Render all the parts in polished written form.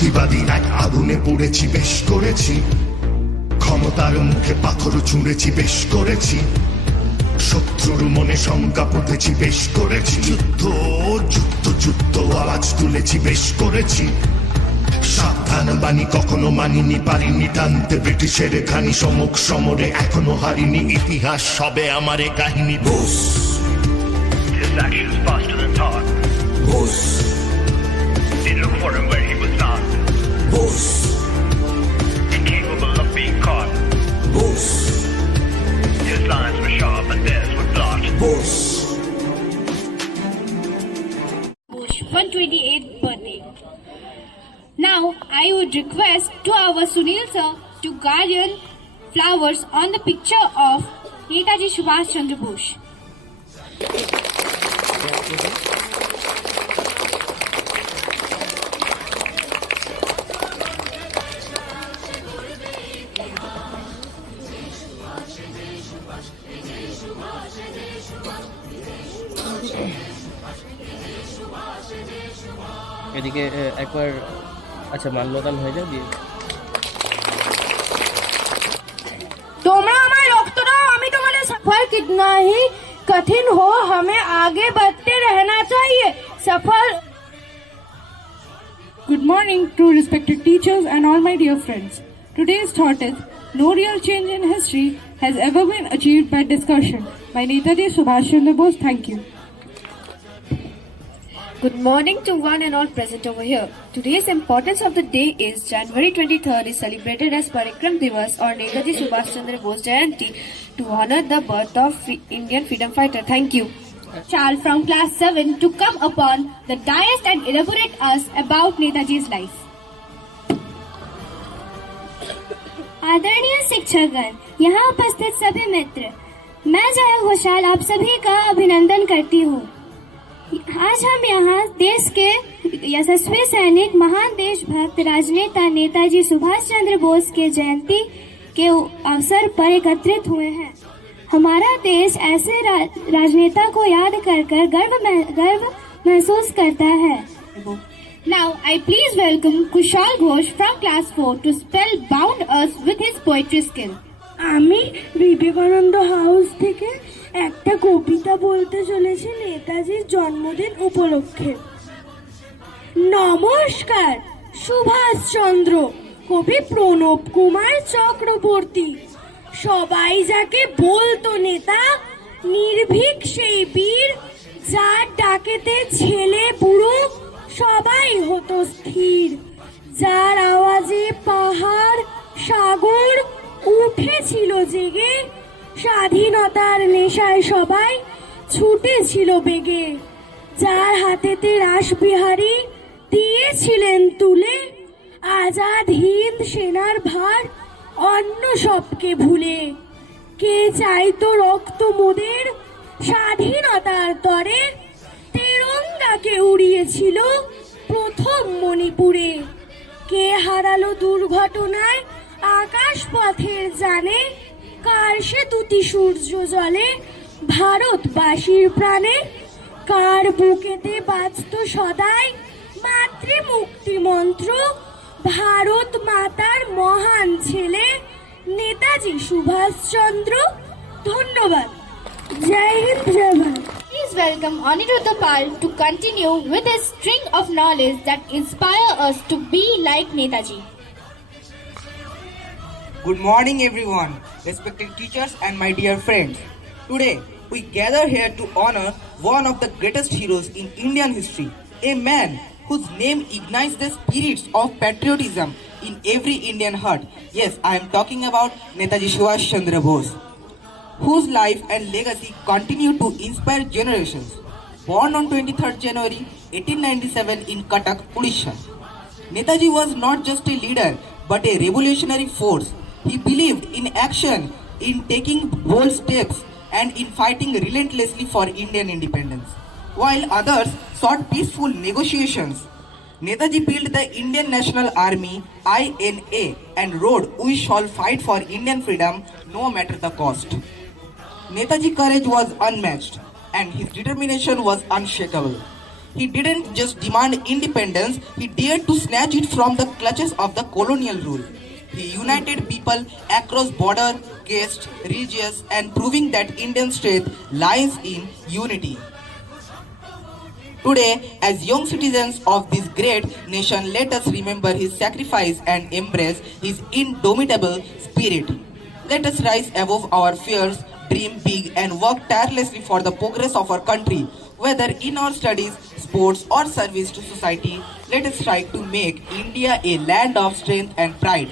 প্রতিবাদী এক আগুনে পড়েছি, বেশ করেছি। ক্ষমতার মুখে পাথর ছুঁড়েছি, বেশ করেছি। শত্রুর মনে শঙ্কা পুঁতেছি, বেশ করেছি। যুদ্ধ যুদ্ধ যুদ্ধ আওয়াজ তুলেছি, বেশ করেছি। সাবধান বাণী কখনো মানিনি, পারিনি টানতে ব্রিটিশের খানি। সমুখ সমরে এখনো হারিনি, ইতিহাস সবে আমারে কাহিনী। Bush His actions faster than thought. Bush They look for him where he was not. Bush Incapable of being caught. Bush His lines were sharp and theirs were blunt. Bush. Bush 128th birthday. Now, I would request to our Sunil sir to garland flowers on the picture of Netaji Subhash Chandra Bose. এদিকে একবার আচ্ছা মাল্যদান হয়ে যাও দিয়ে তোমরা আমার রক্ত দাও, আমি তোমাদের सफर कितना ही कठिन हो हमें आगे बढ़ते रहना चाहिए। सफर Good morning to respected teachers and all my dear friends. Today's thought is, no real change in history has ever been achieved by discussion. By Netaji Subhash Chandra Bose. Thank you. Good morning to one and all present over here. Today's importance of the day is January 23rd is celebrated as Parikram Divas or Netaji Subhash Chandra Bose Jayanti to honor the birth of Indian freedom fighter. Thank you. Child from class 7 to come upon the dais and elaborate us about Netaji's life. आदरणीय शिक्षकगण, यहाँ उपस्थित सभी मित्र, मैं जया घोषाल आप सभी का अभिनंदन करती हूँ। आज हम यहाँ देश के यशस्वी सैनिक, महान देशभक्त राजनेता नेताजी सुभाष चंद्र बोस के जयंती के अवसर पर एकत्रित हुए हैं। हमारा देश ऐसे राजनेता को याद कर कर गर्व महसूस करता है। Now, I please welcome Kushal Ghosh from class 4 to spellbound us with his poetry skill. আমি বিবেকানন্দ হাউস থেকে একটা কবিতা বলতে চলেছি নেতাজির জন্মদিন উপলক্ষে। নমস্কার, সুভাষচন্দ্র কবি প্রণব কুমার চক্রবর্তী, সবাই যাকে বলতো নেতা, নির্ভীক সেই বীর, যার ডাকেতে ছেলে বুড়ো সবাই হতো স্থির, যার আওয়াজে পাহাড় সাগর উঠেছিল জেগে, স্বাধীনতার নেশায় সবাই ছুটেছিল বেগে, যার হাতেতে রাসবিহারী দিয়েছিলেন তুলে, আজাদ হিন্দ সেনার ভার অন্য সবকে ভুলে। কে চাইতো রক্ত মোদের স্বাধীনতার তরে, তেরঙ্গাকে উড়িয়েছিল প্রথম মণিপুরে। কে হারালো দুর্ঘটনায় আকাশ পথের জানে, কার সে দুটি সূর্য জলে ভারতবাসীর প্রাণে, কার বুকেতে বাজত সদাই মাতৃ মুক্তি মন্ত্র, ভারত মাতার মহান ছেলে নেতাজি সুভাষচন্দ্র। ধন্যবাদ। জয় হিন্দ, জয় Bharat. Please welcome Aniruddha Pal to continue with his string of knowledge that inspire us to be like Netaji. Good morning everyone, respected teachers and my dear friends. Today we gather here to honor one of the greatest heroes in Indian history, a man whose name ignites the spirits of patriotism in every Indian heart. Yes, I am talking about Netaji Subhash Chandra Bose, whose life and legacy continue to inspire generations. Born on 23rd January 1897 in Cuttack, Odisha, Netaji was not just a leader but a revolutionary force. He believed in action, in taking bold steps, and in fighting relentlessly for Indian independence. While others sought peaceful negotiations, Netaji built the Indian National Army INA and wrote, "We shall fight for Indian freedom no matter the cost." Netaji's courage was unmatched and his determination was unshakable. He didn't just demand independence, he dared to snatch it from the clutches of the colonial rule. He united people across border, caste, religious, and proving that Indian strength lies in unity. Today, as young citizens of this great nation, let us remember his sacrifice and embrace his indomitable spirit. Let us rise above our fears, dream big, and work tirelessly for the progress of our country. Whether in our studies, sports, or service to society, let us try to make India a land of strength and pride.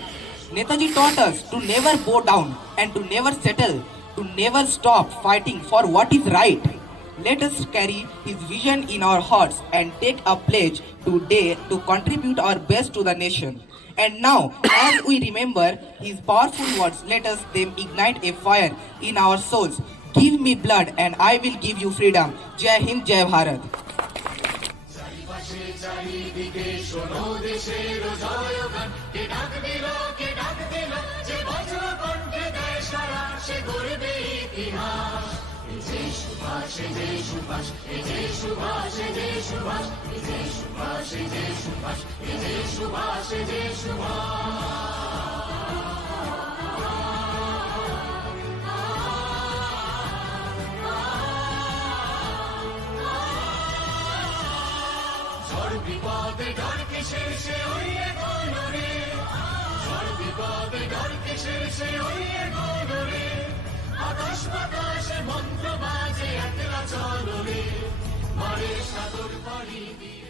Netaji taught us to never bow down and to never settle, to never stop fighting for what is right. Let us carry his vision in our hearts and take a pledge today to contribute our best to the nation. And now, as we remember his powerful words, let us them ignite a fire in our souls. Give me blood and I will give you freedom. Jai Hind, Jai Bharat. আকাশ বাতাসে মন্ত্র বাজে একলা চলো রে মারে সাগর পাড়ি দিয়ে